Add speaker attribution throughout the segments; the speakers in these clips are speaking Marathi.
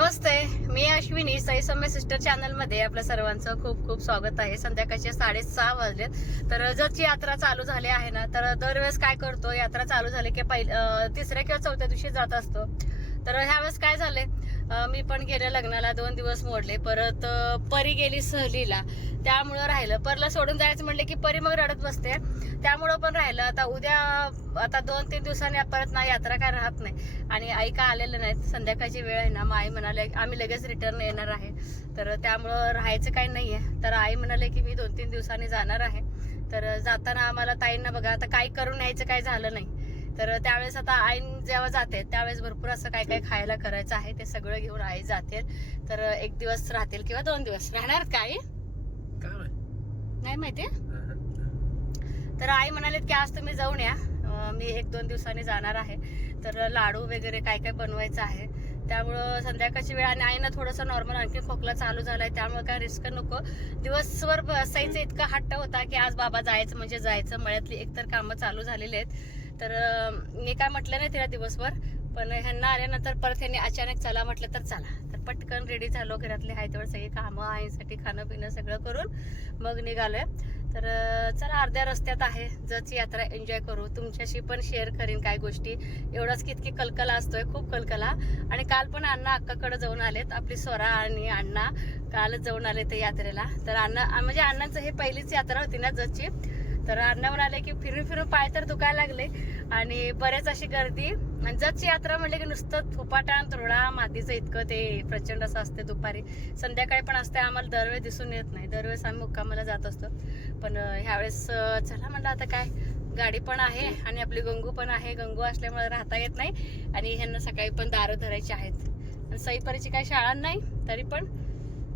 Speaker 1: नमस्ते मी अश्विनी साई सौम्य सिस्टर चॅनलमध्ये आपल्या सर्वांचं खूप खूप स्वागत आहे. संध्याकाळचे साडेसहा वाजलेत. तर जरची यात्रा चालू झाली आहे ना तर दरवेळेस काय करतो? यात्रा चालू झाली की पहिल्या तिसऱ्या किंवा चौथ्या दिवशी जात असतो. तर ह्यावेळेस काय झाले मी पण गेले लग्नाला दोन दिवस मोडले. परत परी गेली सहलीला. त्यामुळं राहिलं. परला सोडून जायचं म्हणले की परी मग रडत बसते. त्यामुळं पण राहिलं. आता उद्या आता दोन तीन दिवसांनी परत ना यात्रा काय राहत नाही. आणि आई का आलेलं नाहीत? संध्याकाळची वेळ आहे ना. मग आई म्हणाले आम्ही लगेच रिटर्न येणार आहे. तर त्यामुळं राहायचं काही आहे तर आई म्हणाले की मी दोन तीन दिवसांनी जाणार आहे. तर जाताना आम्हाला ताईंना बघा. आता काय करून यायचं काय झालं नाही. तर त्यावेळेस आता आई जेव्हा जाते त्यावेळेस भरपूर असं काय काय खायला करायचं आहे ते सगळं घेऊन आई जाते. तर एक दिवस राहतील किंवा दोन दिवस. राहणार काय? नाही माहिती. तर आई म्हणालेत की आज तुम्ही जाऊन या. मी एक दोन दिवसांनी जाणार आहे. तर लाडू वगैरे काय काय बनवायचं आहे. त्यामुळं संध्याकाळची वेळ आणि आईनं थोडंसं नॉर्मल आणखी खोकला चालू झालाय. त्यामुळे काय रिस्क नको. दिवसभर बसायचं इतका हट्ट होता की आज बाबा जायचं म्हणजे जायचं. मळ्यातली एकतर कामं चालू झालेली आहेत. तर मी काय म्हटलं नाही तिला दिवसभर पण ह्यांना आल्यानंतर परत ह्यांनी अचानक चला म्हटलं तर चला. तर पटकन रेडी झालो घरातले आहे तेवढं सगळी कामं आईसाठी खाणं पिणं सगळं करून मग निघालोय. तर चला अर्ध्या रस्त्यात आहे. जच यात्रा एन्जॉय करू. तुमच्याशी पण शेअर करीन काय गोष्टी. एवढाच की इतकी कलकला असतोय खूप कलकला. आणि काल पण अण्णा अक्काकडे जाऊन आलेत. आपली स्वरा आणि अण्णा कालच जाऊन आले ते यात्रेला. तर अण्णा म्हणजे अण्णांचं हे पहिलीच यात्रा होती ना जची. तर अण्णा म्हणाले की फिरून फिरून पाय तर दुखायला लागले. आणि बरेच अशी गर्दी. आणि यात्रा म्हणले की नुसतं थुपाटाण तुरळा मातीचं इतकं ते प्रचंड असं असते दुपारी. संध्याकाळी पण असते आम्हाला दरवेळेस दिसून येत नाही. दरवेळेस आम्ही मुक्कामाला जात असतो. पण ह्यावेळेस चला म्हणलं आता काय? गाडी पण आहे आणि आपली गंगू पण आहे. गंगू असल्यामुळे राहता येत नाही. आणि ह्यांना सकाळी पण दारं धरायची आहेत. आणि सईपरीची काही शाळा नाही तरी पण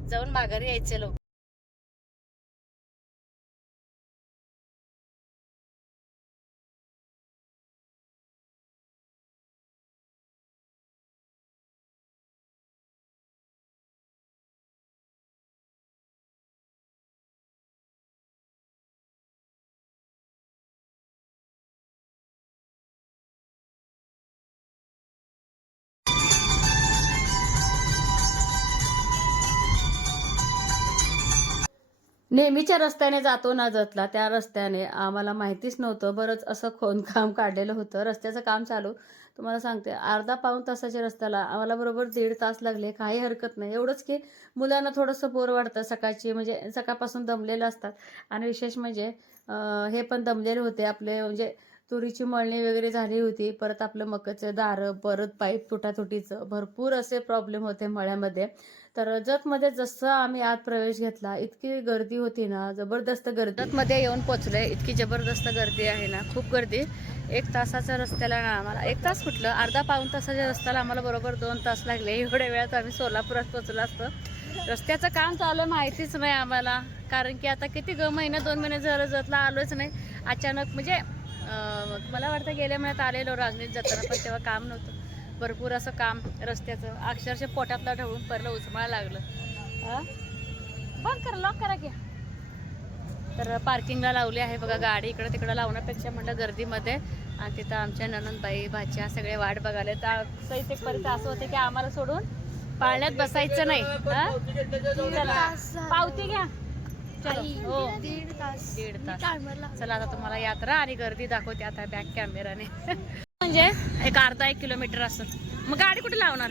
Speaker 1: जाऊन माघारी यायचे लोक. नेहमीच्या रस्त्याने जातो ना जतला त्या रस्त्याने. आम्हाला माहितीच नव्हतं. बरंच असं खोदकाम काढलेलं होतं. रस्त्याचं काम चालू. तुम्हाला सांगते अर्धा पाऊण तासाच्या रस्त्याला आम्हाला बरोबर दीड तास लागले. काही हरकत नाही. एवढंच की मुलांना थोडंसं बोर वाटतं सकाळची म्हणजे सकाळपासून दमलेलं असतात. आणि विशेष म्हणजे हे पण दमलेले होते. आपले म्हणजे तुरीची मळणी वगैरे झाली होती. परत आपलं मकाचं दारं परत पाईप तुटातुटीचं. भरपूर असे प्रॉब्लेम होते मळ्यामध्ये. तर जतमध्ये जसं आम्ही आत प्रवेश घेतला इतकी गर्दी होती ना जबरदस्त गर्जतमध्ये येऊन पोचलोय इतकी जबरदस्त गर्दी आहे ना खूप गर्दी. एक तासाच्या रस्त्याला ना आम्हाला एक तास कुठलं अर्धा पाऊण तासाच्या रस्त्याला आम्हाला बरोबर दोन तास लागले. एवढ्या वेळात आम्ही सोलापुरात पोचलो असतो. रस्त्याचं काम चालू माहितीच नाही आम्हाला कारण की आता किती ग महिना दोन महिने जर जतला आलोच नाही. अचानक म्हणजे मला वाटतं गेल्या महिन्यात आलेलो राजनीत जाताना पण तेव्हा काम नव्हतं. भरपूर असं काम रस्त्याचं. अक्षरशः पोटातला ढवळून परलं उचमायला लागलं. हा? बंद करा लॉक करा की. तर पार्किंगला लावली आहे बघा गाडी. इकडं तिकडं लावण्यापेक्षा म्हटलं गर्दीमध्ये. आणि तिथं आमच्या ननंदबाई भाच्या सगळे वाट बघाले तर सहित एक पर्यंत असं होतं की आम्हाला सोडून पाळण्यात बसायचं नाही. पावती घ्या. चलो. हो.
Speaker 2: दीड तास.
Speaker 1: चला आता तुम्हाला यात्रा आणि गर्दी दाखवते आता बॅक कॅमेराने. म्हणजे एक अर्धा एक किलोमीटर असं. मग गाडी कुठे लावणार?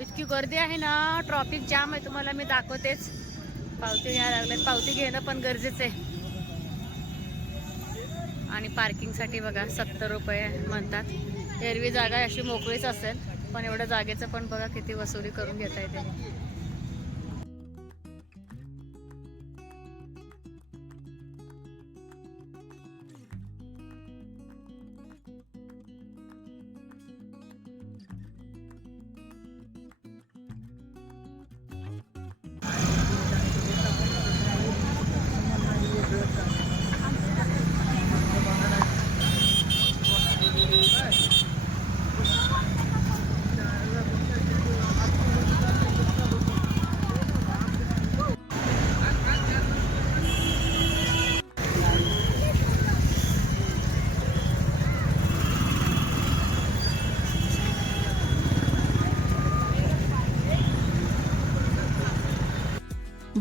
Speaker 1: इतकी गर्दी आहे ना ट्रॉफिक जाम आहे तुम्हाला मी दाखवतेच. पावती घ्यायला लागले पावती घेणं पण गरजेचं आहे. आणि पार्किंगसाठी बघा सत्तर रुपये म्हणतात. एरवी जागा अशी मोकळीच असेल पण एवढ्या जागेचं पण बघा किती वसुली करून घेता येते.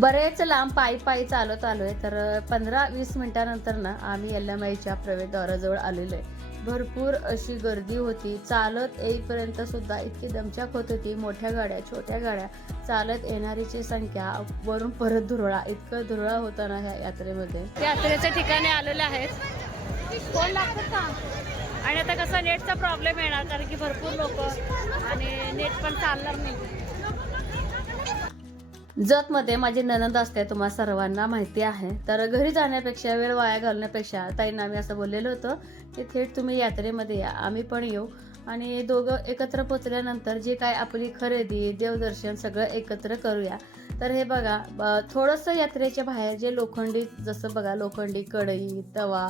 Speaker 1: बरेच लांब पायी पायी चालत आलोय तर पंधरा वीस मिनिटानंतर ना आम्ही यल्लामाईच्या प्रवेशद्वाराजवळ आलेलो आहे भरपूर अशी गर्दी होती. चालत येईपर्यंत सुद्धा इतकी दमछाक होत होती. मोठ्या गाड्या छोट्या गाड्या चालत येणारीची संख्या वरून परत धुरळा इतकं धुरळा होता ना ह्या यात्रेमध्ये. यात्रेच्या ठिकाणी आलेले आहेत. कोण लागतं का आणि आता कसा नेटचा प्रॉब्लेम येणार कारण की भरपूर लोक आणि नेट पण चालणार नाही. जतमध्ये माझी ननंद असते तुम्हाला सर्वांना माहिती आहे. तर घरी जाण्यापेक्षा वेळ वाया घालण्यापेक्षा ताईंना आम्ही असं बोललेलं होतं की थेट तुम्ही यात्रेमध्ये या आम्ही पण येऊ. आणि दोघं एकत्र पोचल्यानंतर जे काय आपली खरेदी देवदर्शन सगळं एकत्र करूया. तर हे बघा थोडंसं यात्रेच्या बाहेर जे लोखंडी जसं बघा लोखंडी कढई तवा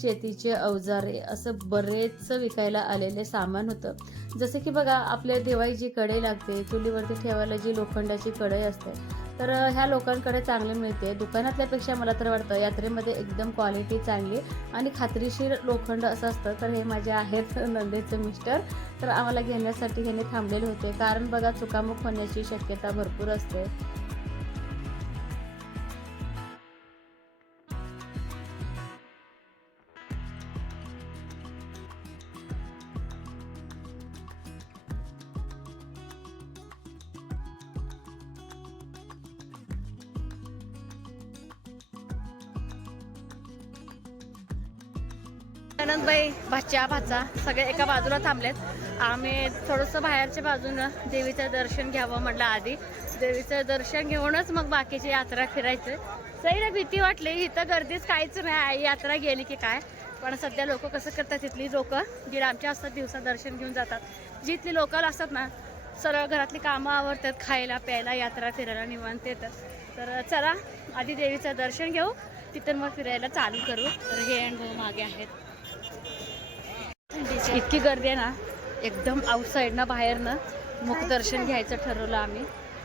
Speaker 1: शेतीचे अवजारे असं बरेच विकायला आलेले सामान होतं. जसं की बघा आपल्या दिवाळी जी कढई लागते चुलीवरती ठेवायला जी लोखंडाची कढई असते तर ह्या लोकांकडे चांगले मिळते. दुकानातल्यापेक्षा मला तर वाटतं यात्रेमध्ये एकदम क्वालिटी चांगली आणि खात्रीशीर लोखंड असं असतं. तर हे माझे आहेत नंदेचे मिस्टर. तर आम्हाला घेण्यासाठी ह्याने थांबलेले होते. कारण बघा चुकामुख होण्याची शक्यता भरपूर असते. आनंदबाई भाच्या भाचा सगळे एका बाजूला थांबलेत. आम्ही थोडंसं बाहेरच्या बाजूनं देवीचं दर्शन घ्यावं म्हटलं आधी. देवीचं दर्शन घेऊनच मग बाकीची यात्रा फिरायचं. सईला भीती वाटली इथं गर्दीच काहीच नाही यात्रा गेली की काय? पण सध्या लोक कसं करतात तिथली लोक? जी आमच्या असतात दिवसा दर्शन घेऊन जातात. जिथली लोकल असतात ना सरळ घरातली कामं आवडतात खायला प्यायला यात्रा फिरायला निवांत येतात. तर चला आधी देवीचं दर्शन घेऊ तिथं मग फिरायला चालू करू. तर हे अनुभव मागे आहेत. इतकी गर्दी आहे ना एकदम आउटसाईडनं बाहेरनं मुखदर्शन घ्यायचं ठरवलं आम्ही.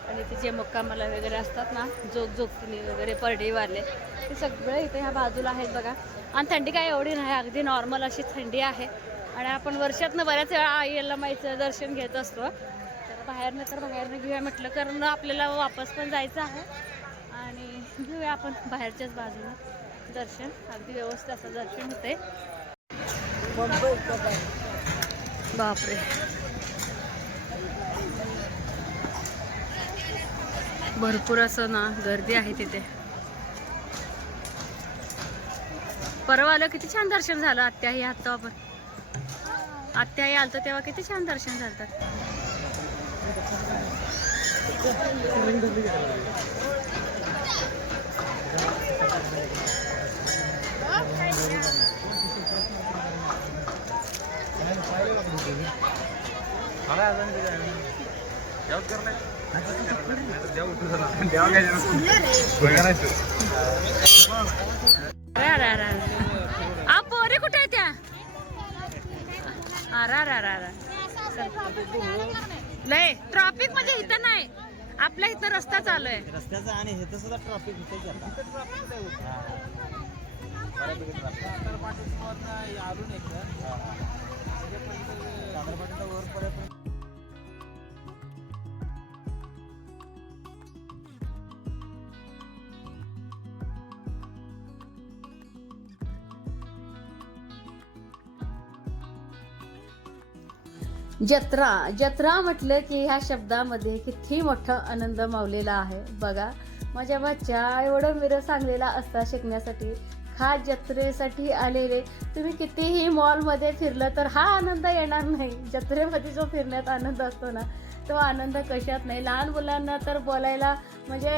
Speaker 1: आणि तिचे जे मुक्कामाला वगैरे असतात ना जोग जोगतिनी वगैरे परडेवाले ते सगळे इथे ह्या बाजूला आहेत बघा. आणि थंडी काय एवढी नाही अगदी नॉर्मल अशी थंडी आहे. आणि आपण वर्षातनं बऱ्याच वेळा आई माईचं दर्शन घेत असतो. तर बाहेरनं तर बाहेरनं घेऊया म्हटलं कारण आपल्याला वापस पण जायचं आहे. आणि घेऊया आपण बाहेरच्याच बाजूनं दर्शन. अगदी व्यवस्थित असं दर्शन होते बापरे. भरपूर असं ना गर्दी आहे तिथे. परवा आलं किती छान दर्शन झालं. आत्याही आत्ता आपण. आत्याही आलतो तेव्हा किती छान दर्शन झालं अरे अरे अरे अरे आ पोरे कुठे आहे त्या? अरे अरे अरे अरे. नाही ट्रॉफिक म्हणजे इथं नाही. आपल्या इथं रस्ता चालू आहे.
Speaker 2: रस्त्याचं आणि हे. सुद्धा ट्रॉफिक होते
Speaker 1: जत्रा. जत्रा म्हटलं की ह्या शब्दामध्ये किती मोठा आनंद मावलेला आहे. बघा माझ्या बच्चा एवढं मिरं सांगलेला असता शिकण्यासाठी. खास जत्रेसाठी आलेले. तुम्ही कितीही मॉलमध्ये फिरलं तर हा आनंद येणार नाही. जत्रेमध्ये जो फिरण्यात आनंद असतो ना तो आनंद कशात नाही. लहान मुलांना तर बोलायला म्हणजे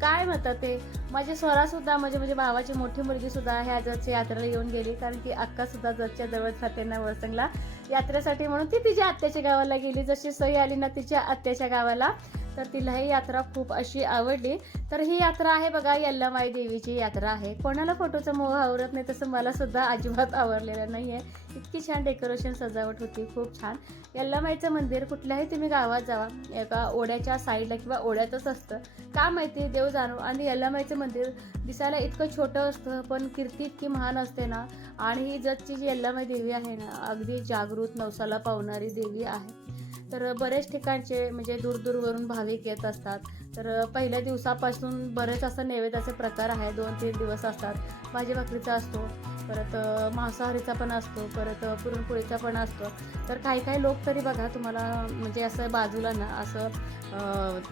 Speaker 1: काय म्हणतात ते? माझी स्वरासुद्धा म्हणजे म्हणजे भावाची मोठी मुलगीसुद्धा ह्या जतच्या यात्रेला येऊन गेली. कारण की अक्कासुद्धा जतच्या जवळ राहते ना वळसंगला यात्रेसाठी म्हणून ती तिच्या आत्याच्या गावाला गेली. जशी सई आली ना तिच्या आत्याच्या गावाला तर तिला ही यात्रा खूप अशी आवडली. तर ही यात्रा आहे बघा यल्लामाई देवीची यात्रा आहे. कोणाला फोटोचा मोह आवरत नाही तसं मला सुद्धा अजिबात आवडलेलं नाही आहे इतकी छान डेकोरेशन सजावट होती खूप छान. यल्लामाईचं मंदिर कुठल्याही तुम्ही गावात जावा एका ओढ्याच्या साईडला किंवा ओढ्यातच असतं. का माहिती? देव जाणो. आणि यल्लामाईचं मंदिर दिसायला इतकं छोटं असतं पण कीर्ती इतकी महान असते ना. आणि ही जतची जी यल्लामाई देवी आहे ना अगदी जागृत नवसाला पावणारी देवी आहे. तर बरेच ठिकाणचे म्हणजे दूरदूरवरून भाविक येत असतात. तर पहिल्या दिवसापासून बरेच असं नैवेद्याचे प्रकार आहे दोन तीन दिवस असतात. भाजी भाकरीचा असतो. परत मांसाहारीचा पण असतो परत पुरणपोळीचा पण असतो. तर काही काही लोक तरी बघा तुम्हाला म्हणजे असं बाजूला ना असं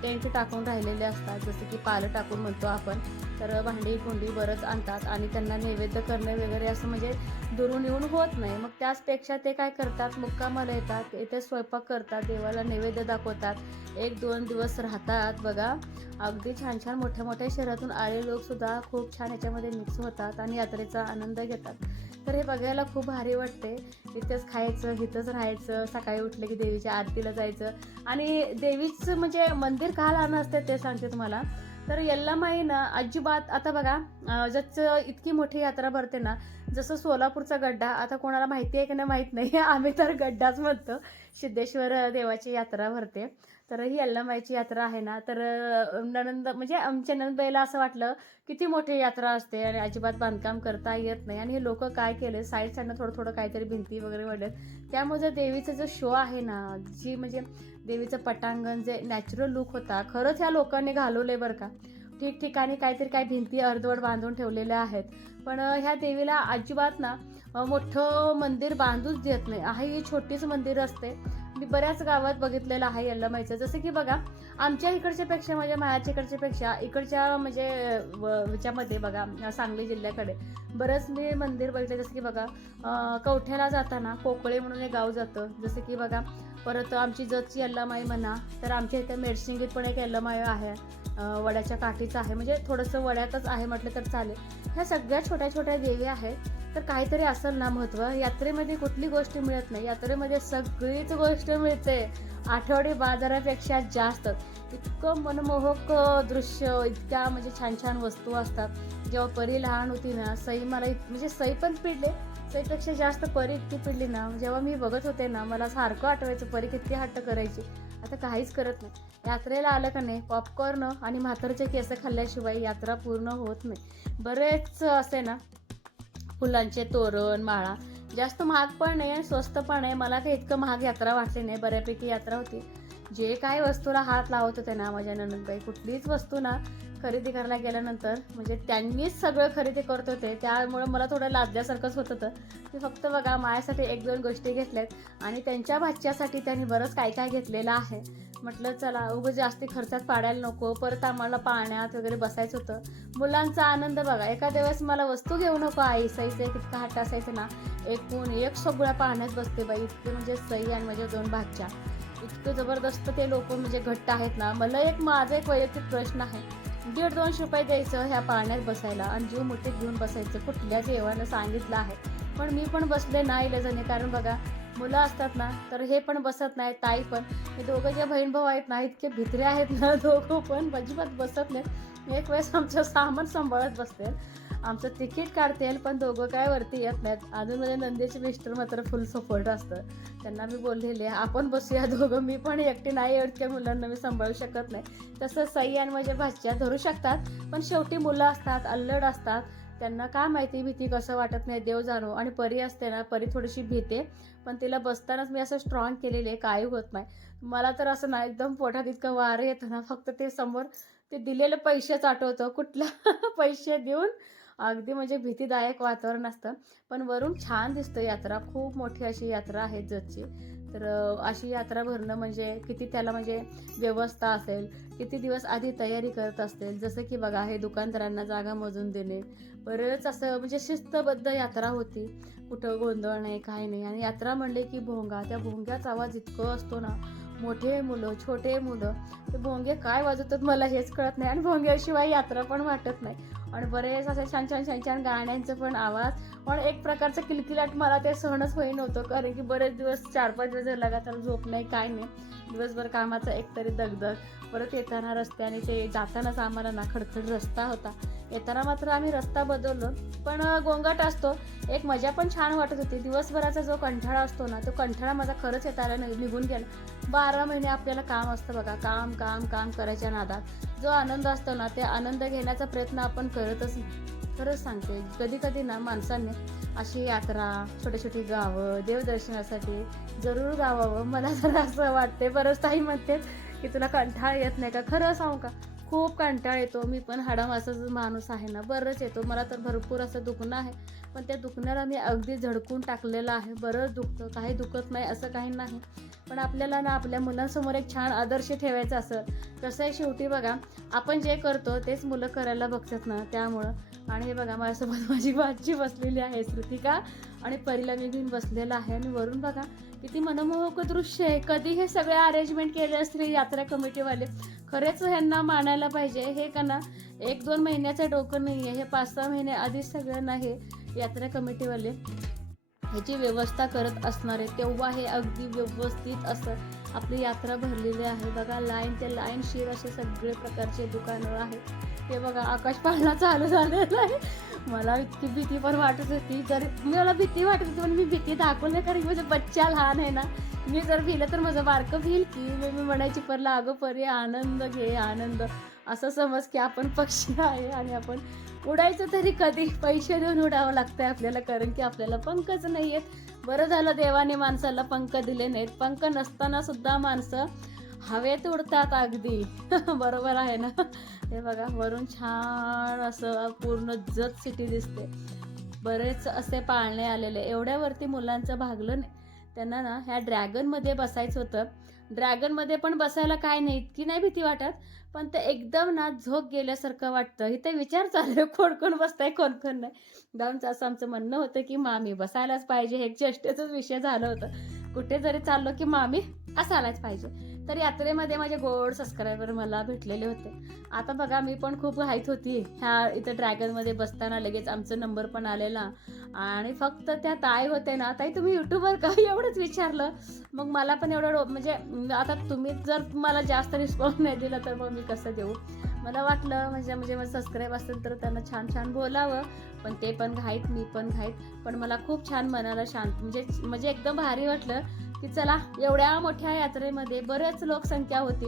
Speaker 1: टेंट टाकून राहिलेले असतात. जसं की पालं टाकून म्हणतो आपण. तर भांडी कुंडी बरंच आणतात आणि त्यांना नैवेद्य करणे वगैरे असं म्हणजे दुरून येऊन होत नाही. मग त्याचपेक्षा ते काय करतात? मुक्कामाला येतात इथे स्वयंपाक करतात देवाला नैवेद्य दाखवतात. एक दोन दिवस राहतात बघा. अगदी छान छान मोठ्या मोठ्या शहरातून आले लोकसुद्धा खूप छान याच्यामध्ये मिक्स होतात आणि यात्रेचा आनंद घेतात. तर हे बघायला खूप भारी वाटते. इथंच खायचं इथंच राहायचं सकाळी उठले की देवीच्या आरतीला जायचं. आणि देवीचं म्हणजे मंदिर का लहान असते ते सांगते तुम्हाला. तर यल्लामाई ना अजिबात आता बघा अं, जसं इतकी मोठी यात्रा भरते ना जसं सोलापूरचा गड्डा आता कोणाला माहिती आहे की नाही माहीत नाही. आम्ही तर गड्डाच म्हणतो. सिद्धेश्वर देवाची यात्रा भरते. तर ही यल्लामाईची यात्रा आहे ना तर अं, नणंद म्हणजे आमच्या ननंदबाईला असं वाटलं किती मोठी यात्रा असते आणि अजिबात बांधकाम करता येत नाही. आणि हे लोक काय केले साईड साईडनं थोडं थोडं काहीतरी भिंती वगैरे वाढत त्यामुळे देवीचं देवीचा जो शो आहे ना जी म्हणजे देवीचं पटांगण जे नॅचरल लुक होता खरंच ह्या लोकांनी घालवले बरं का. ठिकठिकाणी काहीतरी काही भिंती अर्धवट बांधून ठेवलेल्या आहेत. पण ह्या देवीला अजिबात ना मोठं मंदिर बांधूच देत नाही. आहे ही छोटीच मंदिर असते. मी बऱ्याच गावात बघितलेलं आहे यल्लमाईचं जसं की बघा आमच्या इकडच्या पेक्षा म्हणजे मायाच्या इकडच्या पेक्षा इकडच्या म्हणजे व- ह्याच्यामध्ये बघा सांगली जिल्ह्याकडे बरंच मी मंदिर बघितलं. जसं की बघा कवठ्याला जाताना कोकळे म्हणून एक गाव जातं. जसं की बघा परत आमची जतची यल्लामाई म्हणा तर आमच्या इथे मेडसिंगीत पण एक यल्लामाई आहे. वड्याच्या काठीचं आहे. म्हणजे थोडंसं वड्यातच आहे म्हटलं तर चालेल. ह्या सगळ्या छोट्या छोट्या देवी आहेत. तर काहीतरी असेल ना महत्त्व यात्रेमध्ये कुठली गोष्ट मिळत नाही. यात्रेमध्ये सगळीच गोष्ट मिळते. आठवडी बाजारापेक्षा जास्त. इतकं मनमोहक दृश्य इतक्या म्हणजे छान छान वस्तू असतात. जेव्हा परी लहान होती ना सई मला म्हणजे सई पण पिडले. सईपेक्षा जास्त परी इतकी पिडली ना जेव्हा मी बघत होते ना मला सारखं आठवायचं परी किती हट्ट करायची. आता काहीच करत नाही. यात्रेला आलं का नाही पॉपकॉर्न आणि म्हातारचे केस खाल्ल्याशिवाय यात्रा पूर्ण होत नाही. बरेच असे ना फुलांचे तोरण माळा जास्त महाग पण नाही आणि स्वस्त पण आहे मला काही इतकं महाग यात्रा वाटली नाही. बऱ्यापैकी यात्रा होती. जे काय वस्तूला हात लावत होते ना माझ्या ननंदबाई कुठलीच वस्तू ना खरेदी करायला गेल्यानंतर म्हणजे त्यांनीच सगळं खरेदी करत होते त्यामुळं मला थोडं लाजल्यासारखंच होत होतं. की फक्त बघा माझ्यासाठी एक दोन गोष्टी घेतल्यात आणि त्यांच्या भाच्यासाठी त्यांनी बरंच काय काय घेतलेलं आहे. म्हटलं चला उगं जास्ती खर्चात पाडायला नको. परत आम्हाला पाण्यात वगैरे बसायचं होतं. मुलांचा आनंद बघा एखाद्या वेळेस मला वस्तू घेऊ नको आई सईचं कितका हट्ट असायचं ना. एकूण एक सगळ्या पाण्यात बसते बाई इतके म्हणजे सई आणि माझ्या दोन भाच्या. इतकं जबरदस्त ते लोक म्हणजे घट्ट आहेत ना. मला एक माझा एक वैयक्तिक प्रश्न आहे. दीड दोनशे रुपये द्यायचं ह्या पाळण्यात बसायला आणि जीव मुठीत घेऊन बसायचं. कुठल्या देवानं सांगितलं आहे? पण मी पण बसले नाही इलाजाने कारण बघा मुलं असतात ना तर हे पण बसत नाही ताई पण. हे दोघं जे बहीण भाऊ आहेत ना इतके भित्रे आहेत ना दोघं पण अजिबात बसत नाहीत. एक वेळेस आमचं सामान सांभाळत बसते आमचं तिकीट काढतील पण दोघं काय वरती येत नाहीत. अजून म्हणजे नंदीचे मिस्टर मात्र फुल सपोर्ट असतं. त्यांना मी बोललेले आपण बसूया दोघं मी पण एकटी नाही एवढ्या मुलांना मी सांभाळू शकत नाही. तसं सई आणि माझ्या भाज्या धरू शकतात पण शेवटी मुलं असतात अल्लड असतात. त्यांना काय माहिती भीती कसं वाटत नाही देव जाणो. आणि परी असते ना परी थोडीशी भीते पण तिला बसतानाच मी असं स्ट्रॉंग केलेले काही होत नाही. मला तर असं ना एकदम पोटात इतकं वारं येतं ना फक्त ते समोर ते दिलेले पैसेच आठवतं कुठला पैसे देऊन अगदी म्हणजे भीतीदायक वातावरण असतं. पण वरून छान दिसतं यात्रा. खूप मोठी अशी यात्रा आहे जतची. तर अशी यात्रा भरणं म्हणजे किती त्याला म्हणजे व्यवस्था असेल किती दिवस आधी तयारी करत असतील. जसं की बघा हे दुकानदारांना जागा मोजून देणे. बरंच असं म्हणजे शिस्तबद्ध यात्रा होती. कुठं गोंधळ नाही काही नाही. आणि यात्रा म्हणले की भोंगा. त्या भोंग्याचा आवाज इतकं असतो ना मोठे मुलं छोटे मुलं. ते भोंगे काय वाजवतात मला हेच कळत नाही. आणि भोंग्याशिवाय यात्रा पण वाटत नाही. आणि बरेच असे छान छान छान छान गाण्यांचं पण आवाज. पण एक प्रकारचं किलकिलाट मला ते सहनच होई नव्हतं कारण की बरेच दिवस चार पाच दिवस लगातार झोप नाही काय नाही. दिवसभर कामाचा एकतरी दगदग. परत येताना रस्त्याने ते जातानाच आम्हाला ना खडखड रस्ता होता. येताना मात्र आम्ही रस्ता बदललो पण गोंगाट असतो. एक मजा पण छान वाटत होती. दिवसभराचा जो कंठाळा असतो ना तो कंठाळा माझा खरंच येताना निघून गेला. बारा महिने आपल्याला काम असतं बघा काम काम काम करायच्या नादात. जो आनंद असतो ना ते आनंद घेण्याचा प्रयत्न आपण करतच नाही. खरंच सांगते कधी कधी ना माणसांनी अशी यात्रा छोटी छोटी गावं देवदर्शनासाठी जरूर गावावं. मला जरा असं वाटते बरंच ताई म्हणते की तुला कंटाळ येत नाही का? खरं सांगू का? खूप कंटाळ येतो. मी पण हाडामासाचा माणूस आहे ना बरंच येतो. मला तर भरपूर असं दुखणं आहे. पण त्या दुखण्याला मी अगदी झडकून टाकलेलं आहे. बरं दुखतं काही दुखत नाही असं काही नाही. पण आपल्याला ना आपल्या मुलांसमोर एक छान आदर्श ठेवायचा असं कसं आहे शेवटी बघा आपण जे करतो तेच मुलं करायला बघतात ना त्यामुळं. आणि हे बघा माझ्यासोबत माझी भाजी बसलेली आहे श्रुतिका. आणि परीला मी घेऊन बसलेला आहे. आणि वरून बघा किती मनमोहक दृश्य आहे. कधी हे सगळे अरेंजमेंट केले असते यात्रा कमिटीवाले खरेच ह्यांना मानायला पाहिजे. हे का ना एक दोन महिन्याचं डोकं नाही आहे हे पाच सहा महिने आधीच सगळं नाही. यात्रा कमिटीवाले ह्याची व्यवस्था करत असणारे तेव्हा हे अगदी व्यवस्थित असं आपली यात्रा भरलेली आहे. बघा लाईन ते लाईन शिर असे सगळे प्रकारचे दुकानं आहेत. ते बघा आकाश पाळणा चालू झालेलं आहे. मला इतकी भीती पण वाटत होती. जर मला भीती वाटत होती पण मी भीती दाखवली कारण माझं बच्चा लहान आहे ना. मी जर भिलं तर माझं बारकं भिल की? मी म्हणायची परला अगं परी आनंद घे आनंद. असं समज की आपण पक्षी आहे आणि आपण उडायचं तरी कधी? पैसे देऊन उडावं लागतंय आपल्याला कारण की आपल्याला पंखच नाही आहेत बरं झालं देवाने माणसाला पंख दिले नाहीत. पंख नसताना सुद्धा माणसं हवेत उडतात अगदी. बरोबर आहे ना? हे बघा वरून छान असं पूर्ण जत सिटी दिसते. बरेच असे पाळणे आलेले. एवढ्यावरती मुलांचं भागलं नाही. त्यांना ना ह्या ड्रॅगनमध्ये बसायचं होतं. ड्रॅगनमध्ये पण बसायला काय नाही इतकी नाही भीती वाटत. पण ते एकदम ना झोप गेल्यासारखं वाटतं. इथे विचार चालू कोण कोण बसताय कोण कोण नाही. जाऊनच असं आमचं म्हणणं होतं की मामी बसायलाच पाहिजे. हे चेष्टेचाच विषय झालं होतं. कुठे जरी चाललो की मामी असायलाच पाहिजे. तर यात्रेमध्ये माझे गोड सबस्क्रायबर मला भेटलेले होते. आता बघा मी पण खूप घाईत होती ह्या इथं ड्रॅगनमध्ये बसताना लगेच आमचा नंबर पण आलेला. आणि फक्त त्या ताई होते ना ताई तुम्ही युट्यूबवर का? एवढंच विचारलं. मग मला पण एवढं म्हणजे आता तुम्ही जर मला जास्त रिस्पॉन्स नाही दिला तर मग मी कसं देऊ? मला वाटलं म्हणजे म्हणजे मग सबस्क्राईब असेल तर त्यांना छान छान बोलावं. पण ते पण घाईत मी पण घाईत. पण मला खूप छान मनाला शांत म्हणजे म्हणजे एकदम भारी वाटलं. की चला एवढ्या मोठ्या यात्रेमध्ये बरेच लोकसंख्या होती.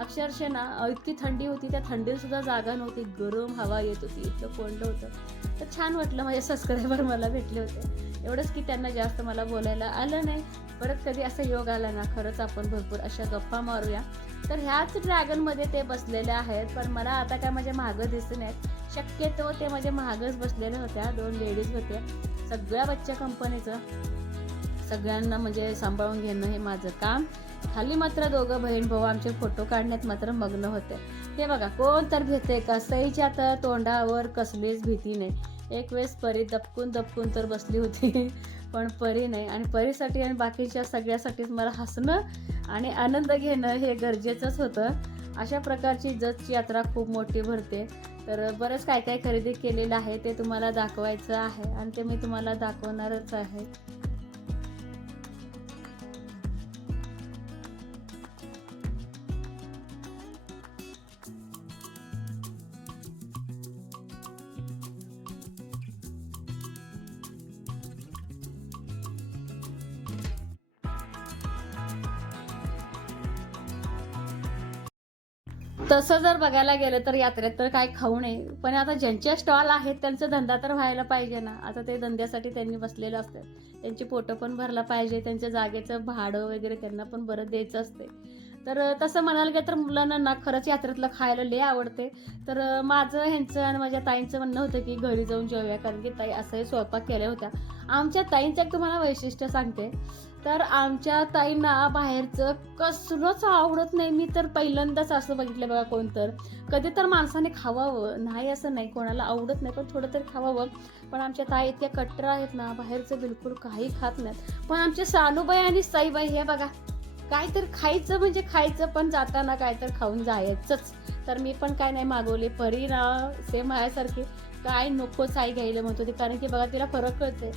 Speaker 1: अक्षरशः ना इतकी थंडी होती त्या थंडीत सुद्धा जागा नव्हती. गरम हवा येत होती इतकं कोंडलं होतं. तर छान वाटलं माझे सबस्क्रायबर मला भेटले होते. एवढंच की त्यांना जास्त मला बोलायला आलं नाही. परत कधी असा योग आला ना खरंच आपण भरपूर अशा गप्पा मारूया. तर ह्याच ड्रॅगनमध्ये ते बसलेले आहेत पण मला आता काय माझ्या मागं दिसून आहेत शक्यतो ते माझ्या महागच बसलेल्या होत्या दोन लेडीज होत्या सगळ्या बच्च्या कंपनीचं सगळ्यांना म्हणजे सांभाळून घेणं हे माझं काम. खाली मात्र दोघं बहीण भाऊ आमचे फोटो काढण्यात मात्र मग्न होते. हे बघा कोण तर घेते कसईच्या तर तोंडावर कसलीच भीती नाही. एक वेळेस परी दपकून दपकून तर बसली होती पण परी नाही. आणि परीसाठी आणि बाकीच्या सगळ्यासाठीच मला हसणं आणि आनंद घेणं हे गरजेचंच होतं. अशा प्रकारची जतची यात्रा खूप मोठी भरते. तर बरंच काय काय खरेदी केलेलं आहे ते तुम्हाला दाखवायचं आहे आणि ते मी तुम्हाला दाखवणारच आहे. तसं जर बघायला गेलं तर यात्रेत तर काय खाऊ नये. पण आता ज्यांच्या स्टॉल आहेत त्यांचा धंदा तर व्हायला पाहिजे ना. आता ते धंद्यासाठी त्यांनी बसलेले असतात. त्यांची पोटं पण भरला पाहिजे त्यांच्या जागेचं भाडं वगैरे त्यांना पण बरं द्यायचं असते. तर तसं म्हणायला गेलं तर मुलांना ना खरंच यात्रेतलं खायला लय आवडते. तर माझं ह्यांचं आणि माझ्या ताईंचं म्हणणं होतं की घरी जाऊन जेवूया कारण की ताई असंही स्वयंपाक केल्या होत्या. आमच्या ताईंचं एक तुम्हाला वैशिष्ट्य सांगते. तर आमच्या ताईंना बाहेरचं कसलंच आवडत नाही. मी तर पहिल्यांदाच असं बघितलं बघा कोण तर. कधी तर माणसाने खावावं. नाही असं नाही कोणाला आवडत नाही पण थोडं तरी खावावं. पण आमच्या ताई इतक्या कट्टर आहेत ना बाहेरचं बिलकुल काही खात नाहीत. पण आमचे सानूबाई आणि साईबाई हे बघा काय तर खायचं म्हणजे खायचं पण जाताना काय तर खाऊन जायचंच. तर मी पण काय नाही मागवले परी ना सेम माझ्यासारखी. काय नको साई घ्यायला म्हणत होती कारण की बघा तिला फरक कळते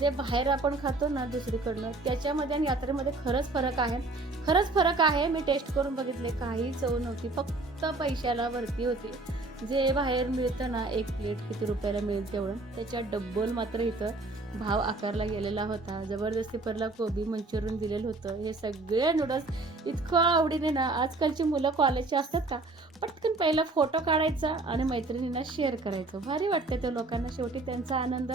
Speaker 1: जे बाहेर आपण खातो ना दुसरीकडनं त्याच्यामध्ये आणि यात्रेमध्ये खरंच फरक आहे. खरंच फरक आहे मी टेस्ट करून बघितले काही चव नव्हती फक्त पैशाला वरती होती. जे बाहेर मिळतं ना एक प्लेट किती रुपयाला मिळेल तेवढं. त्याच्या डब्बल मात्र इथं भाव आकारला गेलेला होता. जबरदस्ती परला कोबी मंचुरियन दिलेलं होतं. हे सगळे नूडल्स इतकं आवडीने ना आजकालची मुलं कॉलेजची असतात का? पटकन पहिला फोटो काढायचा आणि मैत्रिणींना शेअर करायचं. भारी वाटते ते लोकांना. शेवटी त्यांचा आनंद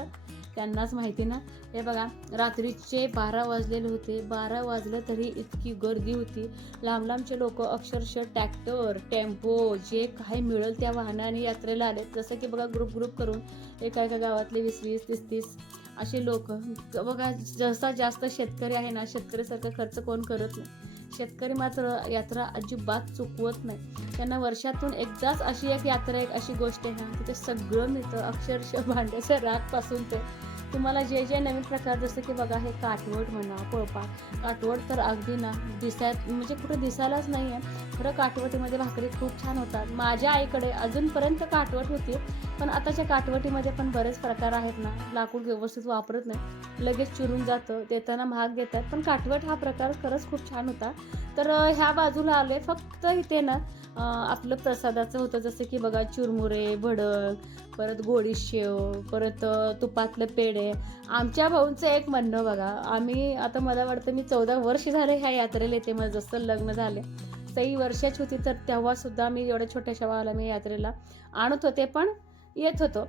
Speaker 1: त्यांनाच माहिती ना. हे बघा रात्रीचे बारा वाजलेले होते. बारा वाजलं तरी इतकी गर्दी होती. लांब लांबचे लोक अक्षरशः ट्रॅक्टर टेम्पो जे काही मिळेल त्या वाहनाने यात्रेला आले. जसं की बघा ग्रुप ग्रुप करून एका एका गावातले वीस वीस तीस तीस असे लोक. बघा जसा जास्त शेतकरी आहे ना शेतकऱ्यासारखा खर्च कोण करत नाही. शेतकरी मात्र यात्रा अजिबात चुकवत नाही. त्यांना वर्षातून एकदाच अशी एक यात्रा एक अशी गोष्ट आहे ना तिथे सगळं मिळतं. अक्षरशः भांड्याच्या रागपासून ते. तुम्हाला जे जे नवीन प्रकार जसं की बघा हे काटवट म्हणा पोळपाट काटवट तर अगदी ना दिसाय म्हणजे कुठं दिसायलाच नाही आहे खरं काटवटीमध्ये भाकरी खूप छान होतात. माझ्या आईकडे अजूनपर्यंत काटवट होती. पण आताच्या काटवटीमध्ये पण बरेच प्रकार आहेत ना. लाकूड व्यवस्थित वापरत नाही. लगेच चिरून जातं देताना महाग देतात. पण काटवट हा प्रकार खरंच खूप छान होता. तर ह्या बाजूला आले फक्त इथे ना आपलं प्रसादाचं होतं. जसं की बघा चुरमुरे भडक परत गोडी शेव परत तुपातलं पेढे. आमच्या भाऊंचं एक म्हणणं बघा आम्ही आता मला वाटतं मी चौदा वर्ष झाले ह्या यात्रेला येते. मला जसं लग्न झाले. सई वर्षाची होती तर तेव्हासुद्धा मी एवढ्या छोट्याशा भावाला मी यात्रेला आणत होते. पण येत होतो.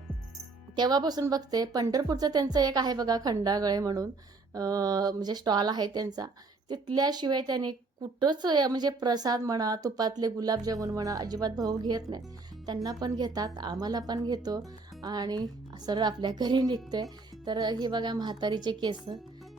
Speaker 1: तेव्हापासून बघते पंढरपूरचं त्यांचं एक आहे बघा खंडागळे म्हणून म्हणजे स्टॉल आहे त्यांचा. तिथल्याशिवाय त्याने कुठंच म्हणजे प्रसाद म्हणा तुपातले गुलाबजामुन म्हणा अजिबात भाऊ घेत नाही. त्यांना पण घेतात आम्हाला पण घेतो. आणि सरळ आपल्या घरी निघतंय. तर हे बघा म्हातारीचे केस.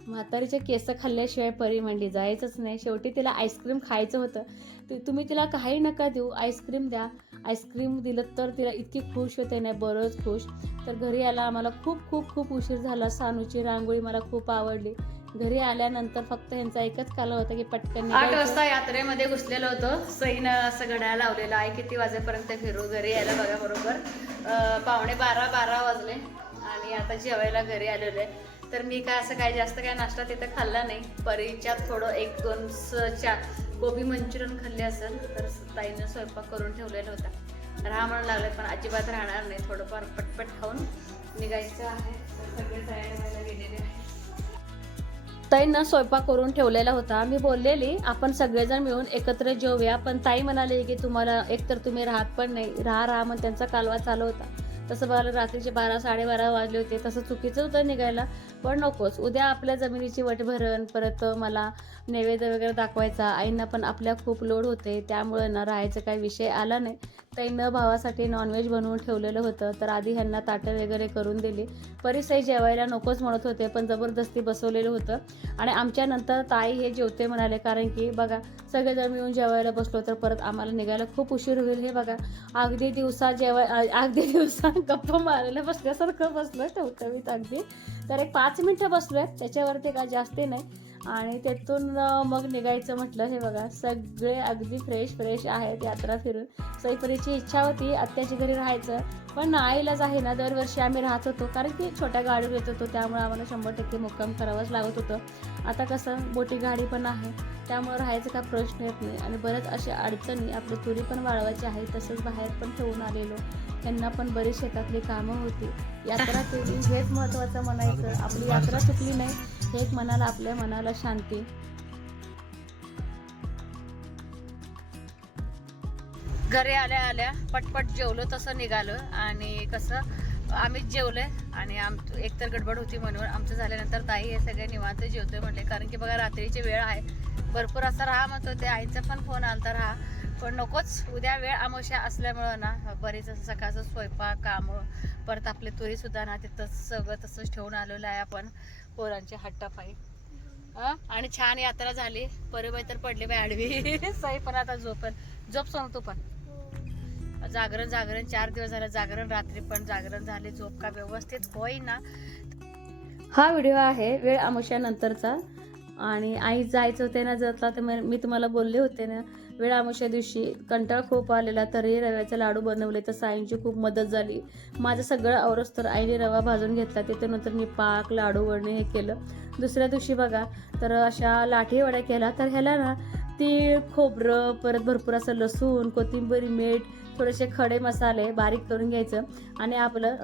Speaker 1: म्हातारीचे केस खाल्ल्याशिवाय परी म्हणली जायचंच नाही. शेवटी तिला आईस्क्रीम खायचं होतं. ते तुम्ही तिला काही नका देऊ. आईस्क्रीम द्या. आईस्क्रीम दिलं तर तिला इतकी खुश होते नाही बरंच खुश. तर घरी यायला आम्हाला खूप खूप खूप उशीर झाला. सानूची रांगोळी मला खूप आवडली. घरी आल्यानंतर फक्त ह्यांचा एकच काला होता की पटकन आठ वाजता यात्रेमध्ये घुसलेलो होतो. सईनं असं घड्याळ लावलेलं आहे. किती वाजेपर्यंत फिरू? घरी यायला बघा बरोबर. पावणे बारा बारा वाजले. आणि आता जेवायला घरी आलेलो आहे. तर मी काय असं काय जास्त काय नाश्ता तिथं खाल्ला नाही. परीच्यात थोडं एक दोन स चार गोबी मंचुरियन खाल्ले असेल तर ताईनं स्वयंपाक करून ठेवलेला होता. राहा म्हणून लागले पण अजिबात राहणार नाही थोडंफार पटपट खाऊन निघायचं आहे. सगळे तयार व्हायला गेलेले आहे ताईंना स्वयंपाक करून ठेवलेला होता. मी बोललेली आपण सगळेजण मिळून एकत्र जेवूया पण ताई म्हणाले की तुम्हाला एकतर तुम्ही राहत पण नाही राहा राहा मग त्यांचा कालवा चालू होता. तसं बघायला रात्रीचे बारा साडेबारा वाजले होते. तसं चुकीचं होतं निघायला. पण नकोच. उद्या आपल्या जमिनीची वटभरण परत मला नैवेद्य वगैरे दाखवायचा आईंना पण आपल्या खूप लोड होते त्यामुळे ना राहायचा काही विषय आला नाही. ताईनं भावासाठी नॉनव्हेज बनवून ठेवलेलं होतं तर आधी ह्यांना ताटं वगैरे करून दिली. परिसई जेवायला नकोच म्हणत होते पण जबरदस्ती बसवलेलं होतं. आणि आमच्या नंतर ताई हे जेवते म्हणाले कारण की बघा सगळेजण मिळून जेवायला बसलो तर परत आम्हाला निघायला खूप उशीर होईल. हे बघा अगदी दिवसा जेवाय अगदी दिवसा गप्पा मारायला बसल्यासारखं बसलं टवटवीत अगदी. तर एक पाच पाच मिनटं बसलोय त्याच्यावरती काय जास्त नाही. आणि तेथून मग निघायचं म्हटलं हे बघा सगळे अगदी फ्रेश फ्रेश आहेत यात्रा फिरून. सईपरीची इच्छा होती आत्याच्या घरी राहायचं. पण आईलाच आहे ना दरवर्षी आम्ही राहत होतो कारण की छोट्या गाडीवर येत होतो त्यामुळे आम्हाला शंभर टक्के मुक्काम करावंच लागत होतं. आता कसं मोठी गाडी पण आहे त्यामुळे राहायचं काय प्रश्न येत नाही. आणि बऱ्याच अशा अडचणी आपली तुरी पण वाळवायची आहे तसंच बाहेर पण ठेवून आलेलो. त्यांना पण बरीच शेतातली कामं होती. यात्रा केली हेच महत्त्वाचं म्हणायचं. आपली यात्रा चुकली नाही हे एक मनाला आपल्या मनाला शांती. घरी आल्या आल्या पटपट जेवलो तसं निघालं. आणि कसं आम्हीच जेवलोय. आणि आम एकतर गडबड होती म्हणून आमचं झाल्यानंतर ताई हे सगळे निवांत जेवतोय म्हणले. कारण की बघा रात्रीची वेळ आहे. भरपूर असा राहा म्हणतो. ते आईचा पण फोन आलता राहा. पण नकोच. उद्या वेळ आमोशा असल्यामुळं ना बरीच असं सकाळचं स्वयंपाक कामं परत आपली तुरी सुद्धा ना तिथंच सगळं तसंच ठेवून आलेलं आहे आपण पोरांची हट्टापायी हं? आणि छान यात्रा झाली. परिबाई तर पडली बाई आडवी. सई पण आता झोपल झोप सांगतो पण. जागरण जागरण चार दिवस झालं जागरण रात्री पण जागरण झाले. झोप का व्यवस्थित होईना. हा व्हिडिओ आहे वेळ अमावश्यानंतरचा आणि आई जायचं होते ना जतला तर मी तुम्हाला बोलले होते ना वेळामुशा दिवशी कंटाळ खूप आलेला तरी रव्याचे लाडू बनवले तर साईंची खूप मदत झाली. माझं सगळं आवरस तर आईने रवा भाजून घेतला त्याच्यानंतर नंतर मी पाक लाडू वळणे हे केलं. दुसऱ्या दिवशी बघा तर अशा लाठी वड्या केला तर ह्याला ना तीळ खोबरं परत भरपूर असं लसूण कोथिंबीर मीठ थोडेसे खडे मसाले बारीक करून घ्यायचं आणि आपलं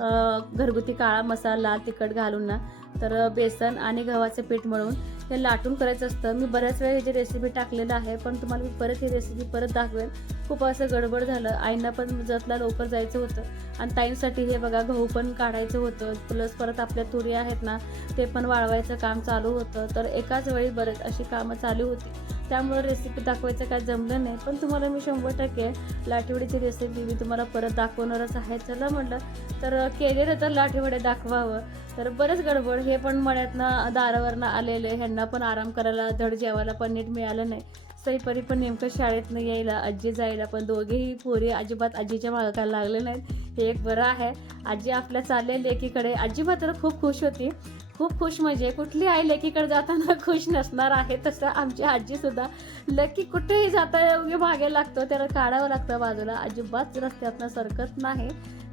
Speaker 1: घरगुती काळा मसाला तिखट घालून ना तर बेसन आणि गव्हाचं पीठ मळून हे लाटून करायचं असतं. मी बऱ्याच वेळा ह्याची रेसिपी टाकलेलं आहे पण तुम्हाला मी परत ही रेसिपी परत दाखवेल. खूप असं गडबड झालं. आईंना पण जतला लवकर जायचं होतं. आणि ताईंसाठी हे बघा गहू पण काढायचं होतं. प्लस परत आपल्या तुरी आहेत ना ते पण वाळवायचं काम चालू होतं. तर एकाच वेळी बरेच अशी कामं चालू होती. त्यामुळे रेसिपी दाखवायचं काय जमलं नाही. पण तुम्हाला मी शंभर टक्के लाठीवडीची रेसिपी मी तुम्हाला परत दाखवणारच आहे. चला म्हटलं तर केलेलं तर लाठीवडे दाखवावं. तर बरंच गडबड. हे पण मळ्यातनं दारावरनं आलेले ह्यांना पण आराम करायला धड जेवायला पण नीट मिळालं नाही. सईपरी पण नेमकं शाळेतनं यायला आजी जायला पण दोघेही पोरी अजिबात आजीच्या मागं काय लागले नाहीत. हे एक बरं आहे. आजी आपल्या चालले एकीकडे. आजी मात्र खूप खुश होती. खूप खुश म्हणजे कुठली आई लेकीकडे जाताना खुश नसणार आहे तसं आमची आजी सुद्धा. लकी कुठेही जाता योग्य मागे लागतो त्याला काढावं लागतं बाजूला. अजिबात रस्त्यातनं सरकत नाही.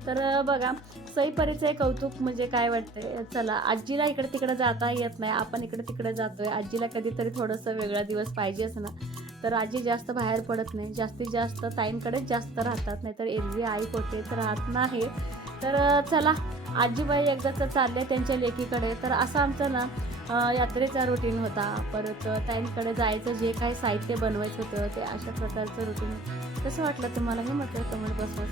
Speaker 1: तर बघा सईपरीचं कौतुक म्हणजे काय वाटतंय? चला आजीला इकडे तिकडे जाता येत नाही आपण इकडे तिकडे जातोय. आजीला कधीतरी थोडंसं वेगळा दिवस पाहिजेच ना. तर आजी जास्त बाहेर पडत नाही. जास्तीत जास्त ताईंकडेच जास्त राहतात. नाही तर एरवी आई कोठेच राहत नाही. तर चला. आजीबाई एकदा तर चालले त्यांच्या लेकीकडे. तर असं आमचं ना यात्रेचा रुटीन होता. परत ताईंकडे जायचं जे काही साहित्य बनवायचं होतं ते अशा प्रकारचं रुटीन कसं वाटलं तुम्हाला? हे म्हटलं कमेंट बॉक्सवर.